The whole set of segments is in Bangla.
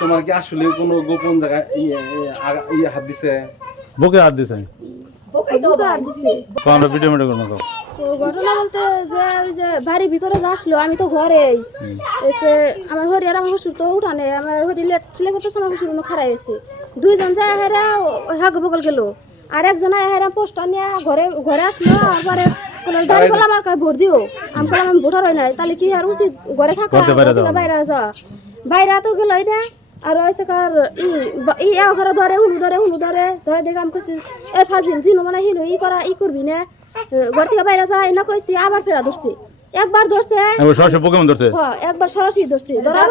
তোমার কি আসলে কোনো গোপন জায়গায় হাত দিছে? বুকে হাত দিছে। বুকে হাত দিছে। আমরা ভিডিও মেডিও করবো। তো ঘটনা বলতে যে ওই যে বাড়ির ভিতরে যে আসলো, আমি তো ঘরেই এসে আমার হরি আর আমার শ্বশুর তো উঠানে, আমার হরি ছেলে করতেছে, আমার শ্বশুর খারাই হয়েছে। দুইজন যায় হেরা হাগ বগল গেল, আর একজন হেরা পোস্টার নিয়ে ঘরে ঘরে আসলো। তারপরে দাঁড়িয়ে বলে আমার কাছে ভোট দিও। আমি বললাম আমি ভোটার হয় নাই, তাহলে কি আর উচিত ঘরে থাকা বাইরে যাওয়া? বাইরে তো গেল এটা আর ওইসে কার ই ঘরে ধরে হুলু ধরে দেখে আমি কইছি এ ফাজিল জিনু মানে হিলু ই করবি না, ঘর থেকে বাইরে যায় না কইছি। আবার ফেরা ধরছে, একবার ধরছে সরাসরি পোকেমন ধরছে। হ্যাঁ একবার সরাসরি ধরছে, ধরা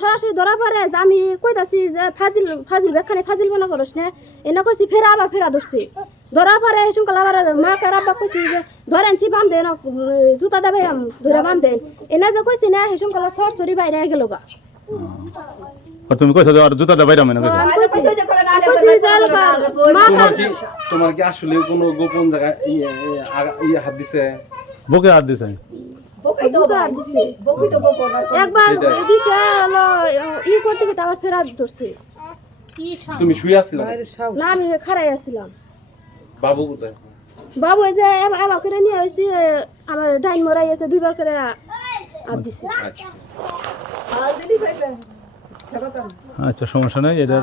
সরাসরি ধরা পরে আমি কইতাছি যে ফাজিল বেখানে ফাজিল মনে করস না, এনে কইছি ফেরা আবার ফেরা ধরছে। ধরার পরে এই সকাল আবার মা কার আব্বা কইছি যে ধরেনছি বান্ধেন জুতা দেবে ধরে বান্ধেন, এনে যে কইছি না সেই সকাল সরসরি বাইরে গেল গা। আর তুমি কইছো আর জুতাটা বাইরে মানে কইছো? তোমার কি আসলে কোনো গোপন জায়গায় হাত দিছে? বুকে হাত দিছে। একবার দিছে হলো ই করতে গিয়ে আবার ফেরা ধরছে। তুমি শুয়ে আসছিলে? না আমি খাড়াই আসছিলাম। বাবু কোথায়? বাবু এই যে এবার করে নিয়ে হয়েছি, আমার ডাইন মরাই আছে, দুইবার করে হাত দিছে। আচ্ছা সমস্যা নাই। এটা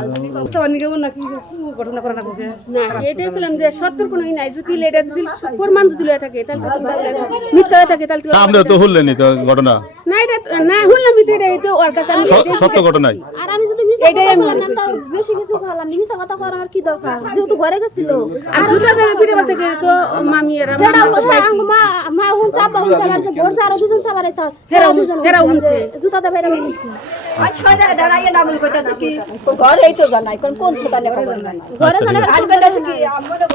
এটাই বললাম যে সত্যর কোনো ই নাই, যদি এটা যদি প্রমাণ যদি লয়ে থাকে তাহলে মিথ্যা হয়ে থাকে তাহলে আমরা তো হুললেনি তো ঘটনা না, এটা না শুনলাম তো এটা তো ওর কাছে আমি সত্য ঘটনাই। আর আমি যদি মিথ্যা কথা বললাম তাও বেশি কিছু খালাম, মিথ্যা কথা করার আর কি দরকার, যেহেতু ঘরে গেছিল। আর জুতা দিয়ে ফিরে বসে যে তো মামি এরা মা হুন চাপা হুন চাবার যে বড় আর দুজন চাবার আছে হেরা হুনছে জুতা দিয়ে বাইরে বসে। আচ্ছা দাঁড়াইয়ে না বলি কথা কি ঘরে এই তো জানাই কোন কোন দোকানে ঘরে জানাই আসবে না কি আমরা